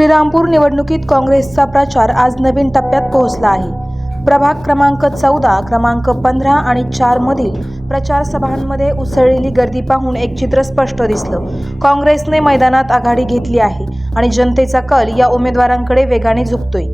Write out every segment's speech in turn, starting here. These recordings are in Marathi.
श्रीरामपूर निवडणुकीत काँग्रेसचा प्रचार आज नवीन टप्प्यात पोहोचला आहे. प्रभाग क्रमांक चौदा क्रमांक पंधरा आणि चार मधील प्रचार सभांमध्ये उसळलेली गर्दी पाहून एक चित्र स्पष्ट दिसलं. काँग्रेसने मैदानात आघाडी घेतली आहे आणि जनतेचा कल या उमेदवारांकडे वेगाने झुकतोय.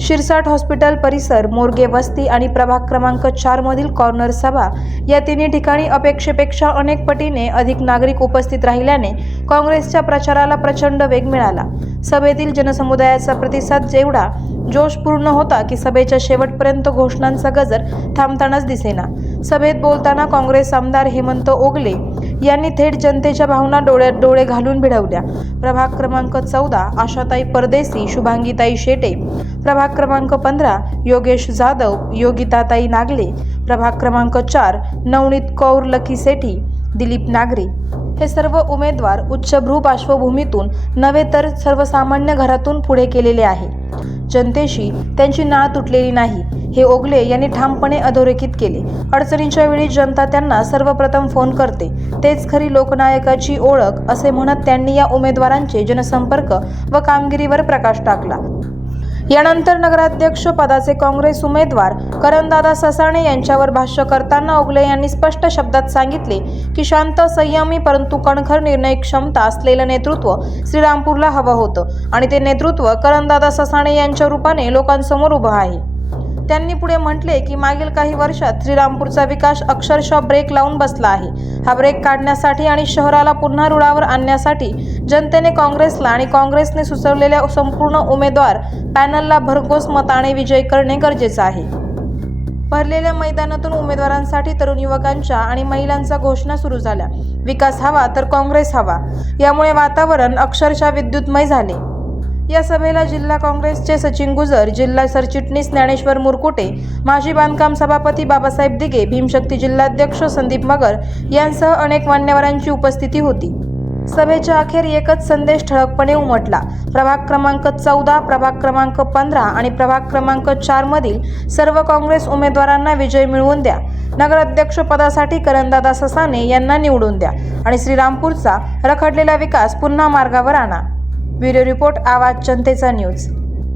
शिरसाट हॉस्पिटल परिसर मोरगे वस्ती आणि प्रभाग क्रमांक चारमधील कॉर्नर सभा या तिन्ही ठिकाणी अपेक्षेपेक्षा अनेक पटीने अधिक नागरिक उपस्थित राहिल्याने काँग्रेसच्या प्रचाराला प्रचंड वेग मिळाला. सभेतील जनसमुदायाचा प्रतिसाद जेवढा जोशपूर्ण होता की सभेच्या शेवटपर्यंत घोषणांचा गजर थांबतानाच दिसेना. सभेत बोलताना काँग्रेस आमदार हेमंत ओगले यांनी थेट जनतेच्या भावना डोळ्यात डोळे घालून भिडवल्या. प्रभाग क्रमांक चौदा आशाताई परदेसी शुभांगीताई शेटे. प्रभाग क्रमांक पंधरा योगेश जाधव योगिताताई नागले. प्रभाग क्रमांक चार नवनीत कौर लकी सेठी दिलीप नागरे. हे सर्व उमेदवार उच्चभ्रू पार्श्वभूमीतून नव्हे तर सर्वसामान्य घरातून पुढे केलेले आहे. जनतेशी त्यांची नाळ तुटलेली नाही. हे ओगले यांनी ठामपणे अधोरेखित केले. अडचणीच्या वेळी जनता त्यांना सर्वप्रथम फोन करते. तेच खरी लोकनायकाची ओळख असे म्हणत त्यांनी या उमेदवारांचे जनसंपर्क व कामगिरीवर प्रकाश टाकला. यानंतर नगराध्यक्ष पदाचे काँग्रेस उमेदवार करणदादा ससाणे यांच्यावर भाष्य करताना ओगले यांनी स्पष्ट शब्दात सांगितले की शांत संयमी परंतु कणखर निर्णय क्षमता असलेलं नेतृत्व श्रीरामपूरला हवं होतं. आणि ते नेतृत्व करणदादा ससाणे यांच्या रूपाने लोकांसमोर उभं आहे. त्यांनी पुढे म्हटले की मागील काही वर्षात श्रीरामपूरचा विकास अक्षरशः ब्रेक लावून बसला आहे. हा ब्रेक काढण्यासाठी आणि शहराला पुन्हा रुळावर आणण्यासाठी जनतेने काँग्रेसला आणि काँग्रेसने सुचवलेल्या संपूर्ण उमेदवार पॅनलला भरघोस मताने विजय करणे गरजेचं आहे. भरलेल्या मैदानातून उमेदवारांसाठी तरुण युवकांच्या आणि महिलांचा घोषणा सुरू झाल्या. विकास हवा तर काँग्रेस हवा. यामुळे वातावरण अक्षरशः विद्युतमय झाले. या सभेला जिल्हा काँग्रेसचे सचिन गुजर जिल्हा सरचिटणीस ज्ञानेश्वर मुरकुटे माजी बांधकाम सभापती बाबासाहेब दिगे भीमशक्ती जिल्हाध्यक्ष संदीप मगर यांसह अनेक मान्यवरांची उपस्थिती होती. सभेच्या अखेर एकच संदेश ठळकपणे उमटला. प्रभाग क्रमांक चौदा प्रभाग क्रमांक पंधरा आणि प्रभाग क्रमांक चार मधील सर्व काँग्रेस उमेदवारांना विजय मिळवून द्या. नगराध्यक्ष पदासाठी करंदादा ससाने यांना निवडून द्या आणि श्रीरामपूरचा रखडलेला विकास पुन्हा मार्गावर आणा. ब्युरो रिपोर्ट आवाज जनतेचा न्यूज.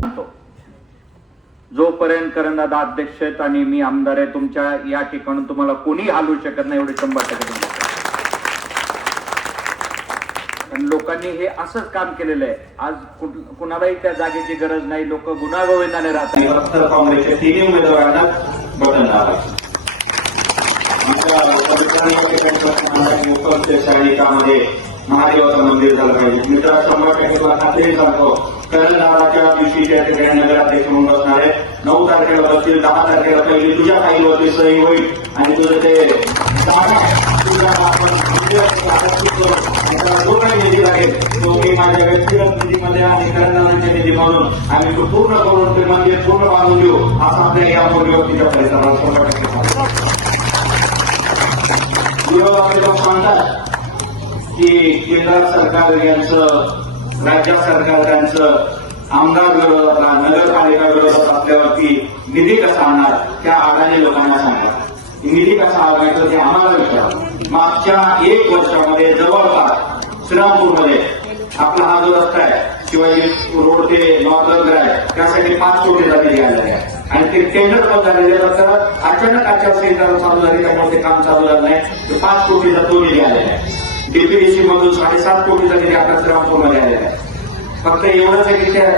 सांगतो. जोपर्यंत करंदादा अध्यक्ष आहेत आणि मी आमदार आहे तुमच्या या ठिकाणून तुम्हाला कोणी हलवू शकत नाही एवढे शंभर टक्के लोकांनी हे असंच काम केलेलं आहे. आज कुणालाही त्या जागेची गरज नाही लोक राहतात. फक्त काँग्रेसच्या तिन्ही उमेदवारांना बटन महादेवाचं मंदिर झालं पाहिजे. मित्र शंभर टक्के तुला खात्री सांगतो कर्णधाराच्या दिवशी त्या ठिकाणी नगराध्यक्ष म्हणून बसणार आहे नऊ तारखेला बसतील दहा तारखेला पहिली तुझ्या फाईलवरती सही होईल. आणि तुझं ते जो काही निधी लागेल. तो मी माझ्या व्यक्तिगत निधीमध्ये आणि निधी म्हणून आम्ही तो पूर्ण करून ते मंदिर पूर्ण बांधून देऊ असं आपल्या या व्यक्तीच्या परिसरात शंभर टक्के. सांगतो. सांगतात की केंद्र सरकार यांचं राज्य सरकार त्यांचं आमदार विरोधात नगरपालिका विरोधात असल्यावरती निधी कसा आणणार त्या अडाणी लोकांना सांगा. निधी कसा आणायचं ते आम्हाला विचार. मागच्या एक वर्षामध्ये जवळपास श्रीरामपूरमध्ये आपला हा जो रस्ता आहे शिवाजी रोड ते नॉर्दर्न आहे त्यासाठी पाच कोटी झालेली आलेला आहे आणि ते टेंडर पण झालेले तर अचानक आचारसंहिता चालू झाली त्यामुळे ते काम चालू झालं नाही. ते पाच कोटीचा तो निधी आलेला आहे. डीपीडीसी मधून साडेसात कोटीचा निधी आता श्रीरामपूरमध्ये आलेला आहे फक्त एवढंच आहे की त्या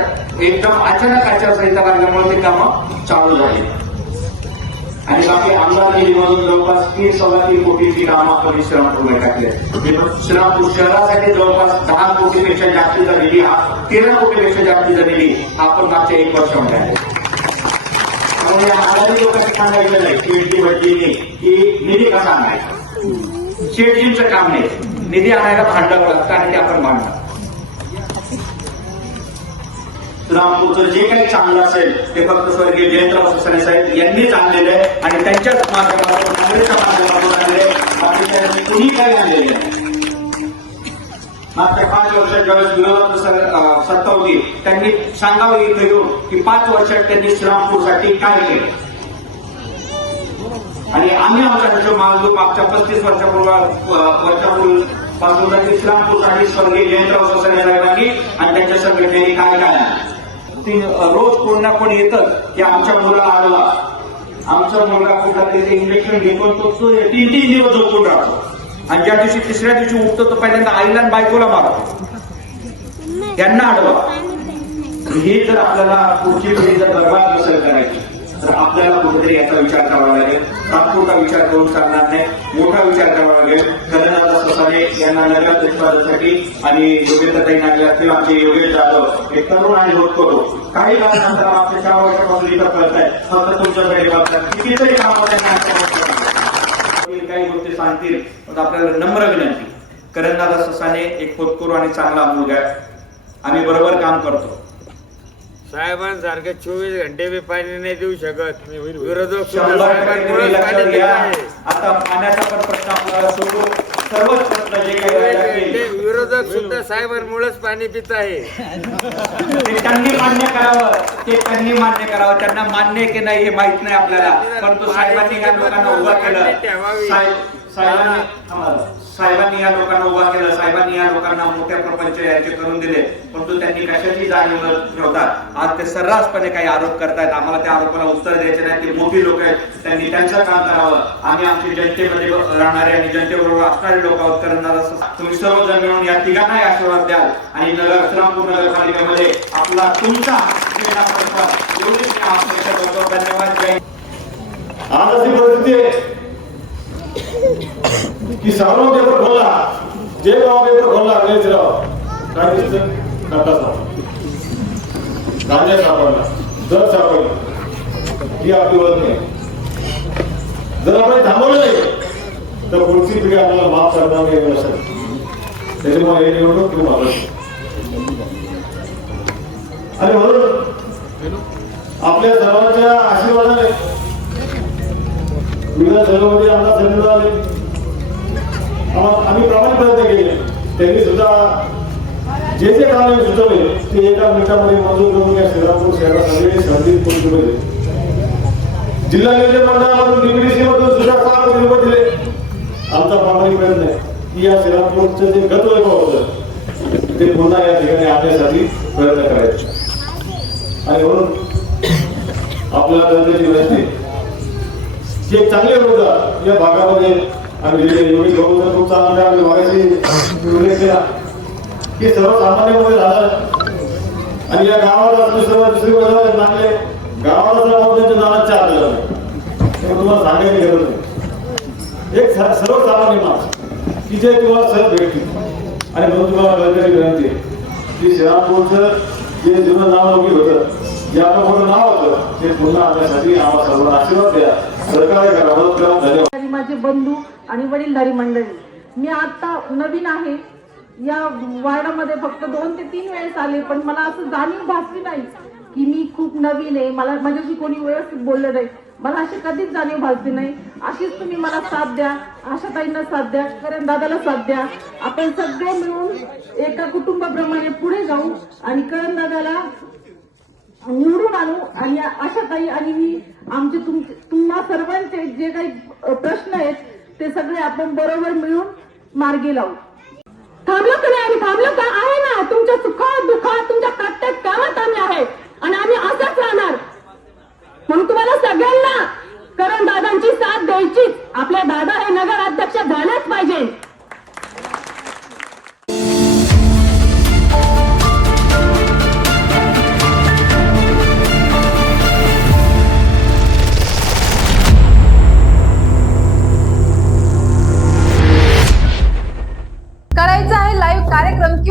एकदम अचानक आचारसंहिता लागल्यामुळे ते कामं चालू झाली. आणि बाकी आमदार निधीमधून जवळपास तीन सव्वा तीन कोटीची कामं आपण श्रीरामपूरमध्ये टाकली आहेत. म्हणजे श्रीरामपूर शहरासाठी जवळपास दहा कोटीपेक्षा जास्तीचा निधी हा तेरा कोटीपेक्षा जास्तीचा निधी हा आपण मागच्या एक वर्षामध्ये आहे. त्यामुळे या लोकांनी सांगायचं नाही शेठजी भटजींनी की निधी कसा आणायचा? शेठजींचं काम नाही. निधी आणायला भांडावं लागतं आणि ते आपण मांडणार रामपूरचं जे काही चांगलं असेल ते फक्त स्वर्गीय जयंतराव ससाने साहेब यांनीच आणलेलं आहे आणि त्यांच्याच माध्यमातून काँग्रेसच्या माध्यमातून आणलेलं बाकी त्यांनी कुणी काय आणलेले आहे मागच्या पाच वर्षात ज्यावेळेस विरोधात सत्ता होती त्यांनी सांगावं इथं येऊन की पाच वर्षात त्यांनी श्रीरामपूरसाठी काय केलं? आणि आम्ही आमच्या मागलो मागच्या पस्तीस वर्षापूर्वी वर्षापूर्वी पासून तर इस्लामपूरसाठी स्वर्गीय जयंतराव ससाणे साहेबांनी आणि त्यांच्या संघटनेने काय काय रोज कोण ना कोण येतच की आमच्या मुलाला आडवा. आमचा मुलगा कुठला तरी इंजेक्शन घेतो तो तीन तीन दिवस झोपून राहतो. आणि ज्या दिवशी तिसऱ्या दिवशी उठतो तो पहिल्यांदा आईला आणि बायकोला मारतो. त्यांना आडवा. हे जर आपल्याला पुढची पिढी जर बरबाद नसेल करायची तर आपल्याला कुठेतरी याचा विचार करावा लागेल. तात्पुरता विचार करून चालणार नाही. मोठा विचार करावा लागेल. कल्याणदादा ससाने यांना नगराध्यक्षपदासाठी आणि योग्यताई नागले असतील आमचे योगेश जाधव हे तरुण आणि होत करतो काही काळानंतर आपल्या चार वर्षापासून इथं करताय फक्त तुमच्याकडे बघतात कितीतरी कामावर काही गोष्टी सांगतील पण आपल्याला नम्र विनंती. करणदादा ससाने एक होतकरू आणि चांगला मुलगा आहे. आम्ही बरोबर काम करतो. साहेबांसारखे चोवीस घंटे बी पाणी नाही देऊ शकत. विरोधक सुद्धा शंभर टक्के तुम्ही साहेबांमुळेच लक्षात पाणी देत घ्या आहे. आता पाण्याचा पण प्रश्न आपल्याला सोडू सर्वच प्रश्न जे काही राहिले ते असतील, विरोधक सुद्धा साहेबांमुळेच पाणी पित आहे. ते त्यांनी मान्य करावं. ते त्यांनी मान्य करावं. त्यांना मान्य आहे की नाही हे माहीत नाही आपल्याला. परंतु साहेबांनी या लोकांना उभा केलं. साहेब- साहेबांनी साहेबांनी या लोकांना उभा केलं साहेबांनी या लोकांना मोठ्या प्रपंच यांचे करून दिले. परंतु त्यांनी कशाची जाणीव ठेवतात? आज ते सर्रासपणे काही आरोप करतायत. आम्हाला त्या आरोपाला उत्तर द्यायचे नाही. ते मोठी लोक आहेत. त्यांनी त्यांचं काम करावं. आम्ही आमची जनतेमध्ये राहणारे आणि जनतेबरोबर असणारे लोक आहोत. करणार असं तुम्ही सर्वजण मिळून या तिघांनाही आशीर्वाद द्याल. आणि नगर श्रीरामपूर नगरपालिकेमध्ये आपला तुमचा धन्यवाद. आज अशी परिस्थिती आहे की सर्व पेपर खोलला जे गाव पेपर खोलला अग्नेश राव काय दिसतं काटा सापडला गांजा सापडला दर सापडला ही आपली ओळख नाही जर आपण थांबवलं नाही तर पुढची पिढी आपल्याला माफ करणार नाही हे लक्षात त्याच्यामुळे हे निवडणूक तुम्ही मागत आणि म्हणून आपल्या सर्वांच्या आशीर्वादाने विधानसभेमध्ये आमदार संधी आले आम्ही प्रामाणिक प्रयत्न केले त्यांनी सुद्धा जे जे काम आम्ही सुचवले ते एका मिनिटामध्ये मंजूर करून या श्रीरामपूर शहरात सगळे सर्विस पोहोचवले जिल्हा नियोजन मंडळामधून डीपीडीसी मधून सुद्धा सहा कोटी रुपये दिले आमचा प्रामाणिक प्रयत्न आहे की या श्रीरामपूरचं जे गतवैभव होतं ते पुन्हा या ठिकाणी आणण्यासाठी प्रयत्न करायचे. आणि म्हणून आपल्या जनतेची विनंती आहे. की एक चांगले रोजगार या भागामध्ये आम्ही दिले एवढी गौरव तुमचा आमच्या आम्ही उल्लेख केला की सर्वसामान्यांमध्ये झालं. आणि या गावाला दुसरं दुसरी गोष्ट लागले. गावाला जर त्यांच्या नावात चार दिलं तुम्हाला सांगायची गरज नाही. एक सर्वसामान्य माणूस की जे तुम्हाला सर भेटतील. आणि म्हणून तुम्हाला कळतरी विनंती आहे. की श्रीरामपूरचं जे जुनं नाव नोकी होतं जे आपलं मोठं नाव होतं ते पुन्हा आणण्यासाठी आम्हाला सर्वांना आशीर्वाद द्या. सरकार करा. मदत करा. धन्यवाद. माझे बंधू आणि वडीलधारी मंडळी. मी आता नवीन आहे. या वार्डामध्ये फक्त दोन ते तीन वेळेस आले पण मला असं जाणीव भासली नाही की मी खूप नवीन आहे. मला माझ्याशी कोणी व्यवस्थित बोललं नाही. मला अशी कधीच जाणीव भासली नाही. अशीच तुम्ही मला साथ द्या. आशाताईंना साथ द्या. करण दादाला साथ द्या. आपण सगळे मिळून एका कुटुंबाप्रमाणे पुढे जाऊ आणि करण दादाला निवडून आणू. आणि आशाताई आणि मी आमचे तुम तुम्हा सर्वांचे जे काही प्रश्न आहेत ते सगळे आपण बरोबर मिळून मार्गी लावू. थांबलो का नाही आम्ही? थांबलो का? आहे ना. तुमच्या सुखात दुःखात तुमच्या प्रत्येक कामात आम्ही आहे. आणि आम्ही असंच राहणार. म्हणून तुम्हाला सगळ्यांना करण दादांची साथ द्यायचीच. आपल्या दादा